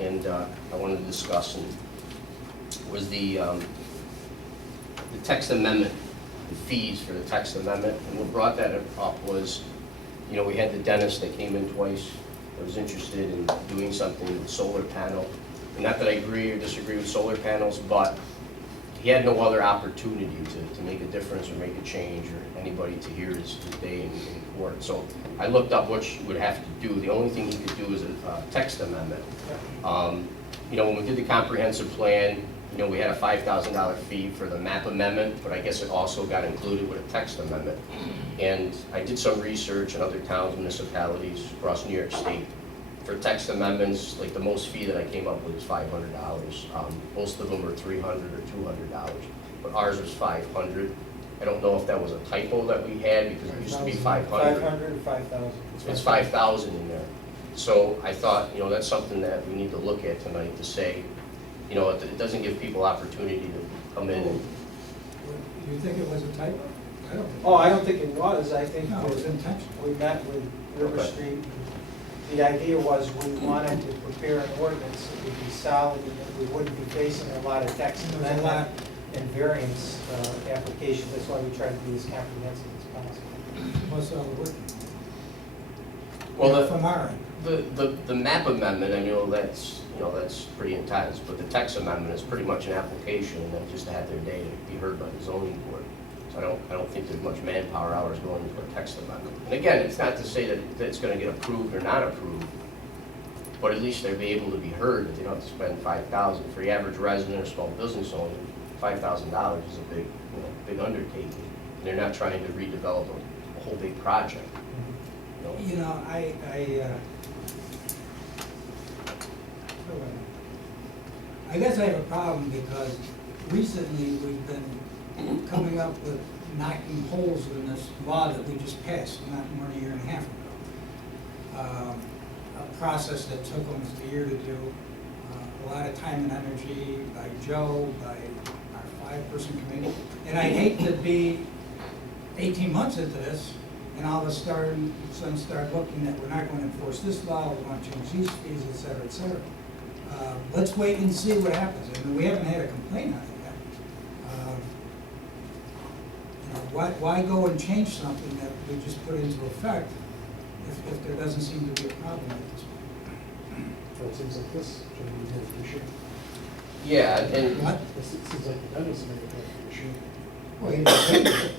and I wanted to discuss, and was the text amendment, the fees for the text amendment. And what brought that up was, you know, we had the dentist that came in twice that was interested in doing something with solar panel. And not that I agree or disagree with solar panels, but he had no other opportunity to make a difference or make a change or anybody to hear his day in court. So I looked up what you would have to do. The only thing he could do is a text amendment. You know, when we did the comprehensive plan, you know, we had a $5,000 fee for the map amendment, but I guess it also got included with a text amendment. And I did some research in other towns, municipalities across New York State. For text amendments, like the most fee that I came up with was $500. Most of them were $300 or $200, but ours was $500. I don't know if that was a typo that we had because it used to be $500. 500 or 5,000? It's 5,000 in there. So I thought, you know, that's something that we need to look at tonight to say, you know, it doesn't give people opportunity to come in and. Do you think it was a typo? I don't think. Oh, I don't think it was. I think No, it was intentional. we met with River Okay. Street. The idea was we wanted to prepare an ordinance that would be solid and that we wouldn't be facing a lot of text There was a amendment lot. and variance application. That's why we tried to be as comprehensive as possible. Most of the work. Well, From our end. the map amendment, I know that's, you know, that's pretty intense, but the text amendment is pretty much an application and then just to have their day to be heard by the zoning board. So I don't think there's much manpower hours going into a text amendment. And again, it's not to say that it's gonna get approved or not approved, but at least they'll be able to be heard, that they don't have to spend $5,000. For the average resident or small business owner, $5,000 is a big, you know, big undertaking. And they're not trying to redevelop a whole big project. You know, I guess I have a problem because recently we've been coming up with knocking holes in this law that we just passed, not more than a year and a half ago. A process that took almost a year to do, a lot of time and energy by Joe, by our 5-person committee. And I hate to be 18 months into this, and all of a sudden start looking that we're not going to enforce this law, we want to change these fees, et cetera, et cetera. Let's wait and see what happens. I mean, we haven't had a complaint on it yet. You know, why go and change something that we just put into effect if there doesn't seem to be a problem at this point? Well, it seems like this should be more efficient. Yeah, and What? It seems like the dentist made it more efficient. Well, he didn't-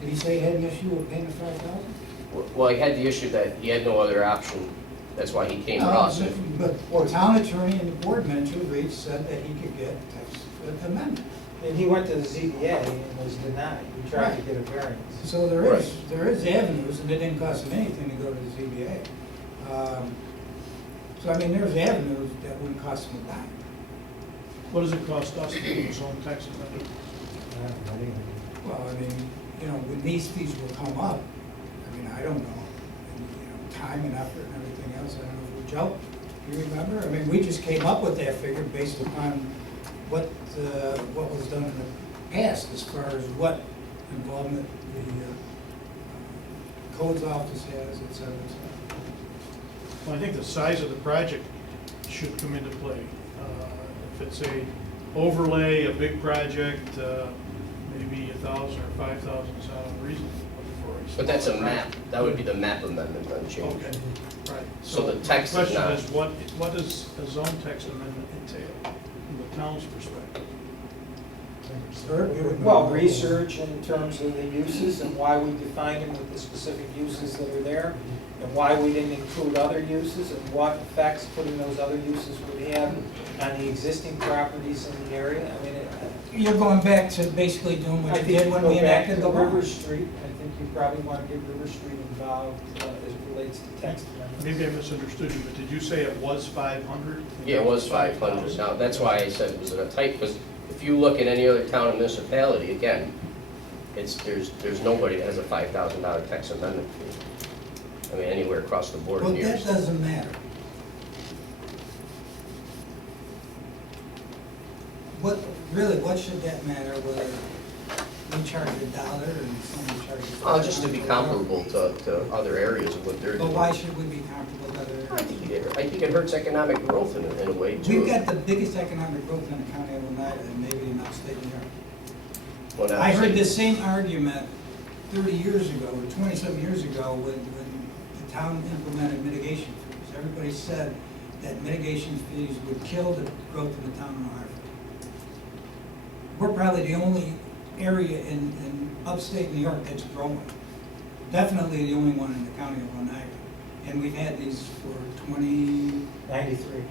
Did he say he had an issue with paying the $5,000? well, he had the issue that he had no other option. That's why he came to us. But the town attorney and the board manager said that he could get text amendment. And he went to the ZBA and was denied. We tried to get a variance. So there is avenues, and it didn't cost him anything to go to the ZBA. So I mean, there's avenues that wouldn't cost him a dime. What does it cost us to do his own tax amendment? Well, I mean, you know, when these fees will come up, I mean, I don't know, and, you know, time and effort and everything else, I don't know if Joe, do you remember? I mean, we just came up with that figure based upon what was done in the past as far as what involvement the codes office has, et cetera, et cetera. Well, I think the size of the project should come into play. If it's a overlay, a big project, maybe 1,000 or 5,000 is not unreasonable for a. But that's a map. That would be the map amendment unchanged. Okay, right. So the text is The question not- is, what does a zone text amendment entail from the town's perspective? Well, research in terms of the uses and why we defined them with the specific uses that are there, and why we didn't include other uses, and what effects putting those other uses would have on the existing properties in the area. I mean, You're going back to basically doing I what you think did when we go back enacted to the law. River Street. I think you probably want to get River Street involved as it relates to text amendments. Maybe I misunderstood you, but did you say it was 500? Yeah, it was 500. Now, that's why I said it was in a type, because if you look at any other town or municipality, again, there's nobody that has a $5,000 tax amendment fee. I mean, anywhere across the board Well, in New York that State. doesn't matter. What should that matter, whether we charge $1 and somebody charges? Just to be comparable to other areas of what they're But doing. why should we be comparable to other areas? I think it hurts economic growth in a way too. We've got the biggest economic growth in the county of Oneida and maybe in upstate New York. Well, now, I heard say- this same argument 30 years ago, or 27 years ago, when the town implemented mitigation fees. Everybody said that mitigation fees would kill the growth of the town of Hartford. We're probably the only area in upstate New York that's growing. Definitely the only one in the county of Oneida. And we've had these for 93.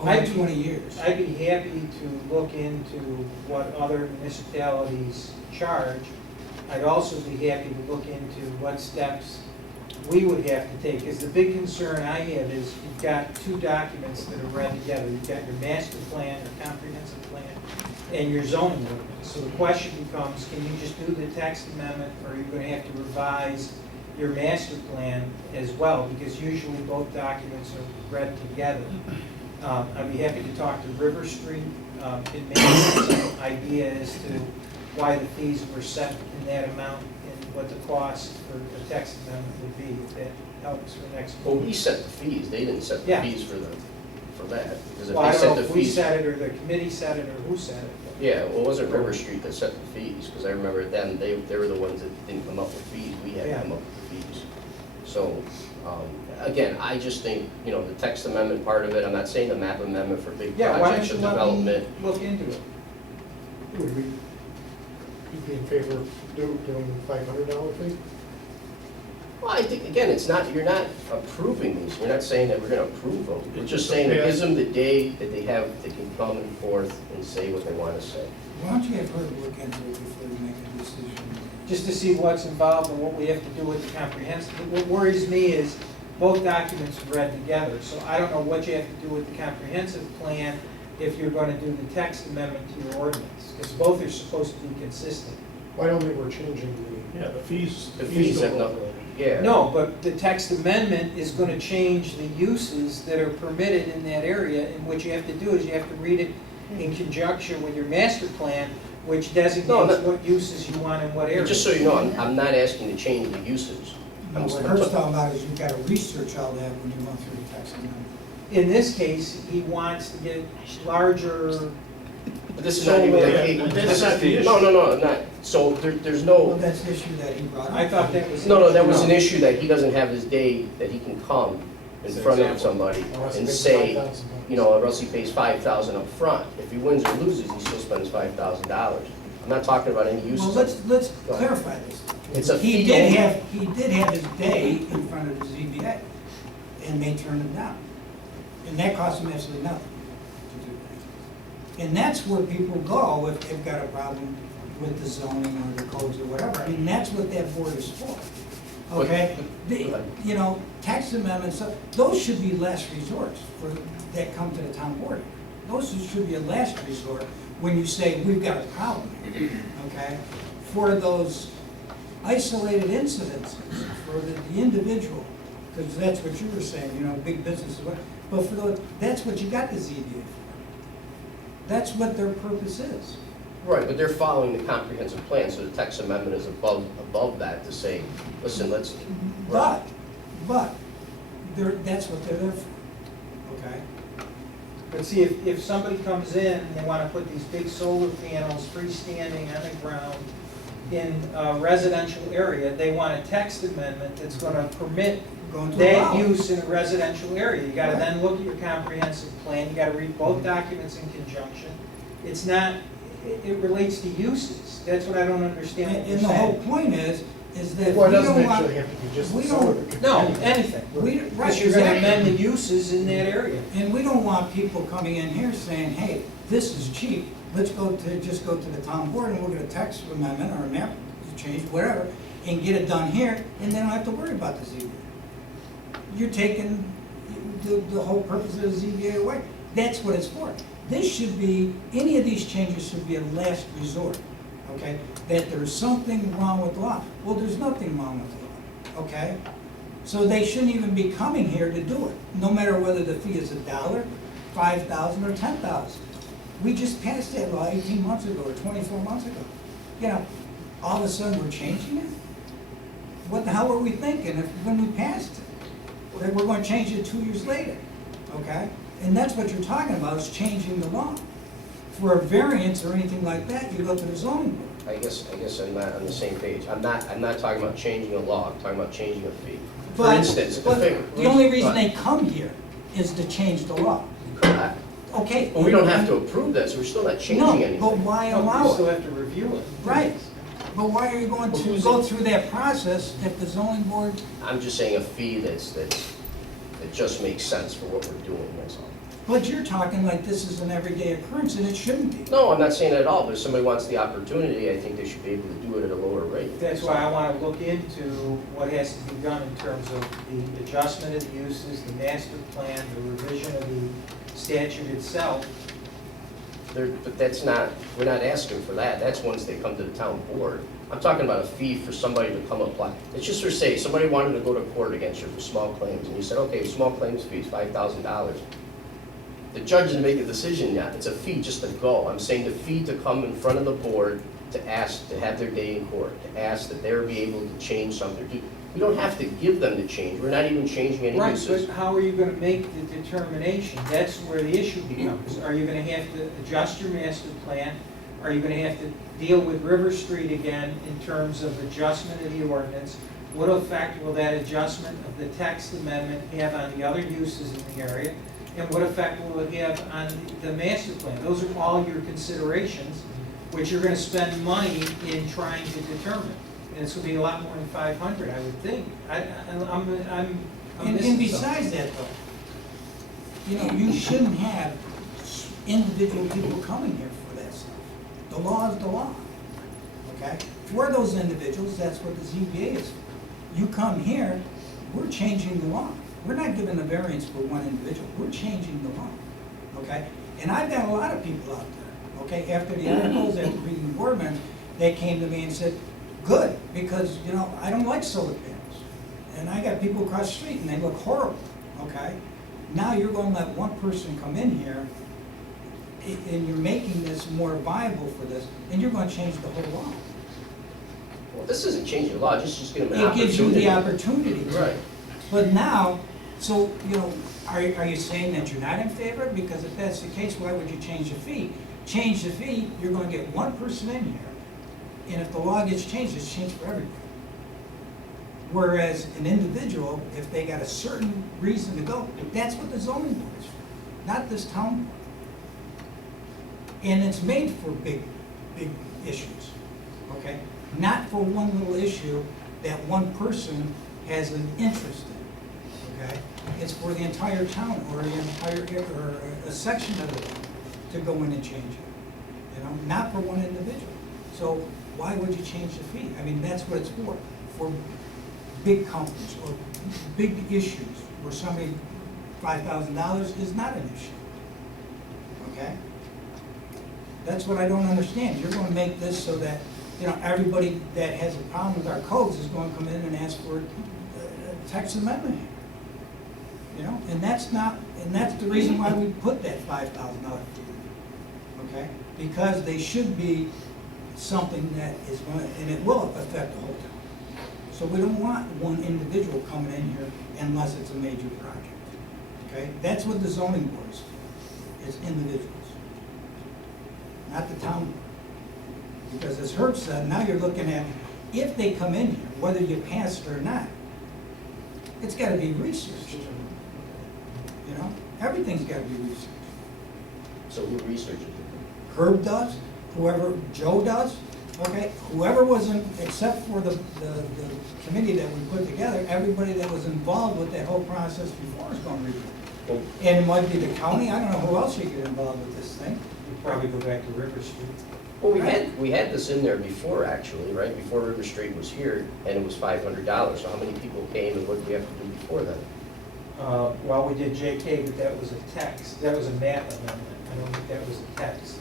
over 20 years. I'd be happy to look into what other municipalities charge. I'd also be happy to look into what steps we would have to take, because the big concern I have is you've got two documents that are read together. You've got your master plan, your comprehensive plan, and your zoning ordinance. So the question becomes, can you just do the text amendment, or are you gonna have to revise your master plan as well? Because usually both documents are read together. I'd be happy to talk to River Street. It may have some idea as to why the fees were set in that amount and what the cost for a text amendment would be, if that helps for next Well, week. we set the fees, they didn't set the Yeah. fees for that, because if Well, I they don't set know the if we fees. set it, or the committee set it, or who set it. Yeah, well, it wasn't River Street that set the fees, because I remember then, they were the ones that didn't come up with fees, we had to Yeah. come up with the fees. So, again, I just think, the text amendment part of it, I'm not saying the map amendment for big Yeah, why projects don't of you let me development. look into it? Would we, you'd be in favor of doing the $500 fee? Well, I think, again, you're not approving these, we're not saying that we're gonna approve them. We're just saying it gives them the day that they can come forth and say what they wanna say. Why don't you have her look into it before you make a decision? Just to see what's involved and what we have to do with the comprehensive. What worries me is both documents are read together, so I don't know what you have to do with the comprehensive plan if you're gonna do the text amendment to your ordinance, because both are supposed to be consistent. Well, I don't think we're changing Yeah, the fees. The fees have go no, up. yeah. No, but the text amendment is gonna change the uses that are permitted in that area, and what you have to do is you have to read it in conjunction with your master plan, which designates No, that- what uses you want in what areas. Just so you know, I'm not asking to change the uses. No, what Her's talking about is you've got to research all that when you run through the text amendment. In this case, he wants to get larger, But this is not even, Yeah, but that's not the issue. No, not, so there's no. Well, that's the issue that he brought up. I thought that was. No, that was an issue that he doesn't have his day that he can come in front of somebody Unless and it's say, $5,000. or else he pays $5,000 up front. If he wins or loses, he still spends $5,000. I'm not talking about any uses. Well, let's Go ahead. clarify this. It's a He fee did only. have his day in front of the ZBA, and they turned him down. And that cost him absolutely nothing to do that. And that's where people go if they've got a problem with the zoning or the codes or whatever. I mean, that's what that board is for, okay? Text amendments, those should be last resorts that come to the town board. Those should be a last resort when you say, we've got a problem here, okay? For those isolated incidences, for the individual, because that's what you were saying, big businesses, but for those, that's what you got the ZBA for. That's what their purpose is. Right, but they're following the comprehensive plan, so the text amendment is above that to say, listen, let's. But, that's what they're there for, okay? But see, if somebody comes in and they wanna put these big solar panels freestanding on the ground in a residential area, they want a text amendment that's gonna permit Going to that allow it. use in a residential area. You gotta Right. then look at your comprehensive plan, you gotta read both documents in conjunction. It's not, it relates to uses, that's what I don't understand what you're And the whole saying. point is that Well, it we doesn't don't want. actually have to be just we the don't- solar. It could be No, anything. anything, Right, because you're gonna exactly. amend the uses in that area. And we don't want people coming in here saying, hey, this is cheap, let's just go to the town board and we'll get a text amendment or a map change, whatever, and get it done here, and they don't have to worry about the ZBA. You're taking the whole purpose of the ZBA away. That's what it's for. This should be, any of these changes should be a last resort, okay? That there's something wrong with the law. Well, there's nothing wrong with the law, okay? So they shouldn't even be coming here to do it, no matter whether the fee is $1, $5,000, or $10,000. We just passed that law 18 months ago or 24 months ago. All of a sudden we're changing it? what the hell were we thinking when we passed it? That we're gonna change it 2 years later, okay? And that's what you're talking about, is changing the law. For a variance or anything like that, you go to the zoning board. I guess I'm not on the same page. I'm not talking about changing a law, I'm talking about changing a fee. For But- instance, but if the only reason they come here is to change the law. Correct. Okay. Well, we don't have to approve that, so we're still not changing anything. No, but why No, allow you it? still have to review it. Right, but why are you going Well, to who's go it? through that process if the zoning board, I'm just saying a fee that just makes sense for what we're doing, that's all. but you're talking like this is an everyday occurrence, and it shouldn't be. No, I'm not saying that at all, but if somebody wants the opportunity, I think they should be able to do it at a lower rate. That's why I want to look into what has to be done in terms of the adjustment of the uses, the master plan, the revision of the statute itself. But that's not, we're not asking for that, that's once they come to the town board. I'm talking about a fee for somebody to come apply. Let's just say, somebody wanted to go to court against you for small claims, and you said, okay, small claims fees, $5,000. The judge didn't make a decision yet, it's a fee just to go. I'm saying the fee to come in front of the board to ask, to have their day in court, to ask that they'll be able to change something. We don't have to give them the change, we're not even changing any Right, uses. but how are you going to make the determination? That's where the issue becomes. Are you going to have to adjust your master plan? Are you going to have to deal with River Street again in terms of adjustment of the ordinance? What effect will that adjustment of the text amendment have on the other uses in the area? And what effect will it have on the master plan? Those are all your considerations, which you're going to spend money in trying to determine. And it's going to be a lot more than 500, I would think. I'm And missing besides that though, you know, you shouldn't have individual people coming here for that stuff. The law is the law, okay? For those individuals, that's what the ZBA is for. You come here, we're changing the law. We're not giving a variance for one individual, we're changing the law, okay? And I've got a lot of people out there, okay? After the articles, after reading the board minutes, they came to me and said, good, because, you know, I don't like solar panels. And I got people across the street and they look horrible, okay? Now you're gonna let one person come in here and you're making this more viable for this, and you're gonna change the whole law. Well, this isn't changing the law, just give them an It opportunity. gives you the opportunity to. Right. But now, so, you know, are you saying that you're not in favor? Because if that's the case, why would you change the fee? Change the fee, you're gonna get one person in here, and if the law gets changed, it's changed for everybody. Whereas an individual, if they got a certain reason to go, that's what the zoning board is for, not this town board. And it's made for big issues, okay? Not for one little issue that one person has an interest in, okay? It's for the entire town, or the entire, or a section of the town to go in and change it, you know, not for one individual. So why would you change the fee? I mean, that's what it's for big companies or big issues where somebody, $5,000 is not an issue, okay? That's what I don't understand. You're going to make this so that, you know, everybody that has a problem with our codes is going to come in and ask for a text amendment here. You know, and that's the reason why we put that $5,000 fee, okay? Because they should be something that is going to, and it will affect the whole town. So we don't want one individual coming in here unless it's a major project, okay? That's what the zoning board is for, is individuals, not the town board. Because as Herb said, now you're looking at, if they come in here, whether you pass it or not, it's gotta be researched. You know, everything's gotta be researched. So who researches it? Herb does, whoever, Joe does, okay? Whoever wasn't, except for the committee that we put together, everybody that was involved with that whole process before is gonna review it. Well, And it might be the county, I don't know who else you get involved with this thing. You'd probably go back to River Street. Well, we had this in there before, actually, right, before River Street was here, and it was $500, so how many people came, and what did we have to do before then? Well, we did JK, but that was a text, that was a map amendment, I don't think that was a text.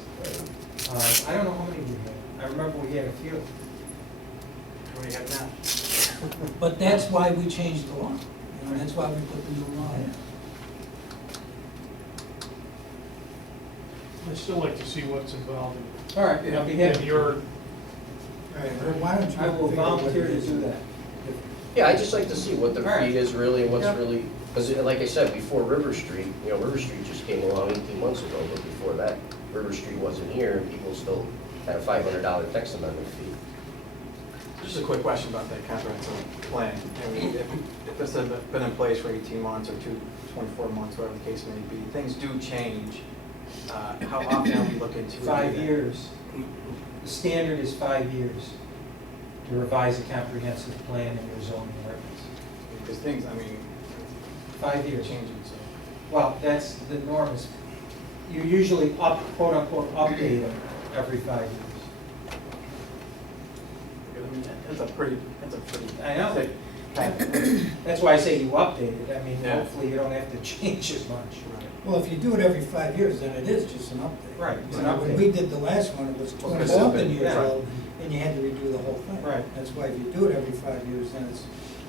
I don't know how many we had, I remember we had a few. We have not. But that's why we changed the law, you know, that's why we put the new law in. I'd still like to see what's involved in All right, I'll be happy. your, All right, Herb, why don't you? I will figure out what volunteer it to is? do that. Yeah, I just like to see what the All right. fee is really and what's Yeah. really, because like I said, before River Street, River Street just came along 18 months ago, but before that, River Street wasn't here and people still had a $500 text amendment fee. Just a quick question about that comprehensive plan. I mean, if this had been in place for 18 months or 24 months, whatever the case may be, things do change. How often are we looking to? 5 years. The standard is 5 years to revise a comprehensive plan in your zoning ordinance. Because things, I mean, 5 they're years. changing, so. Well, that's the norm is, you usually quote unquote, update them every 5 years. I mean, that's a pretty I know. thick package. That's why I say you update it. I mean, Yeah. hopefully you don't have to change as much. Well, if you do it every 5 years, then it is just an update. Right, it's an When update. we did the last one, it was Well, 20 because something it's years been- old, and you had to redo the whole thing. Right. That's why if you do it every 5 years, then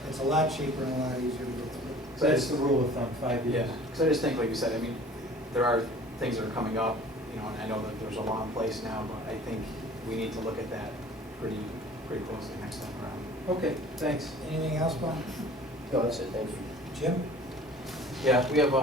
it's a lot cheaper and a lot easier to go through. So that's the rule of thumb, 5 Yeah, years. because I just think, like you said, I mean, there are things that are coming up, and I know that there's a law in place now, but I think we need to look at that pretty closely next time around. Okay, thanks. Anything else, Bob? No, that's it, thank you. Jim? Yeah, we have